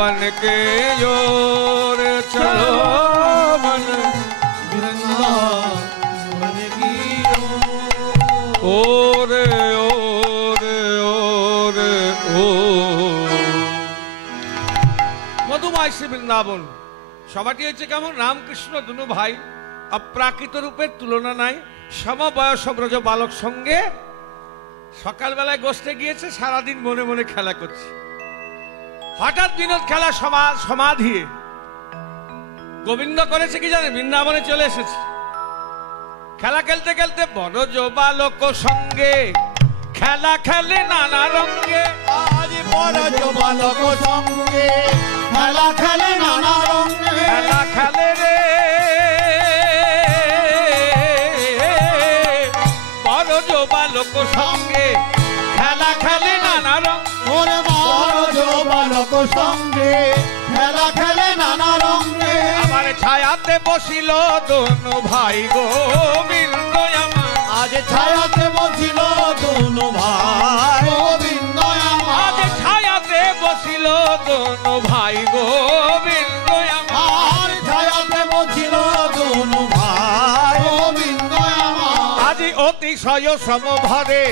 बन के ओर चलो मन वृंदावन की ओर ओर ओर ओर मधुमय श्री वृंदावन সবাটি হচ্ছে কেমন রামকৃষ্ণ দুনু ভাই অপ্রাকৃত রূপের তুলনা নাই সমবয়স ব্রজ বালক সঙ্গে সকালবেলায় গোষ্ঠে গিয়েছে সারাদিন মনে মনে খেলা করছে হঠাৎ বিনোদ খেলা সমাধি গোবিন্দ করেছে কি জানে বৃন্দাবনে চলে এসেছে খেলা খেলতে খেলতে ব্রজ বালক সঙ্গে খেলা খেলে নানা রঙে আজ ব্রজ বালক সঙ্গে খেলা খেলে নানা রঙে খেলা খেলে রে ব্রজ বালক সঙ্গে খেলা খেলে নানা রঙ ওরে ব্রজ বালক সঙ্গে খেলা খেলে নানা রঙে আমার ছায়াতে বসিল দোনো ভাই গোবিন্দ আমার আজ ছায়াতে বসিল দোনো ভাই গোবিন্দ আমার আজ ছায়াতে বসিল দোনো ভাই গোবিন্দ আমার আর ছায়াতে বসিল দোনো ভাই গোবিন্দ আমার আজ অতিশয় সমভারে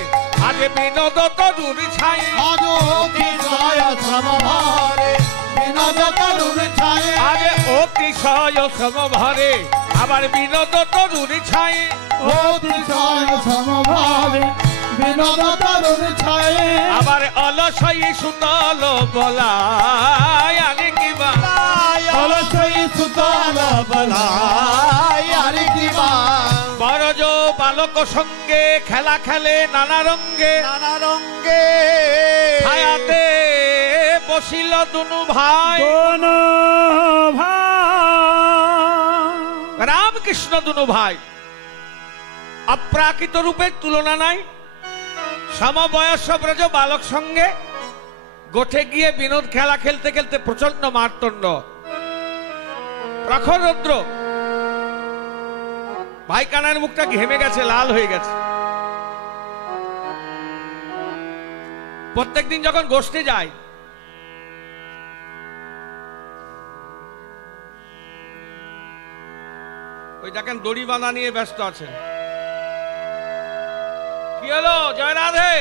আজ বিনোদ তরুর ছাই আজ অতিশয় সমভারে বিনোদ তরুর ছায়ে আজ অতিশয় সমভারে আবার বিনোদ তরুর ছাই অতিশয় সমভারে বিনোদ তরুর ছায়ে আবার অলসই সুতল বলায় আরে কিবা অলসই সুতল বলায় আর কি বা বরজ বালক সঙ্গে খেলা খেলে নানা রঙ্গে নানা রঙে ছায়াতে বসিল দুনু ভাই রামকৃষ্ণ দুনু ভাই অপ্রাকৃত রূপের তুলনা নাই সমবয়স ব্রজ বালক সঙ্গে গোঠে গিয়ে বিনোদ খেলা খেলতে খেলতে প্রচন্ড মারতণ্ড প্রখর রৌদ্র ভাই কানার মুখটা ঘেমে গেছে লাল হয়ে গেছে প্রত্যেকদিন যখন গোষ্ঠে যায় ওই দেখেন দড়ি বাঁধা নিয়ে ব্যস্ত আছেন কি হলো জয় রাধে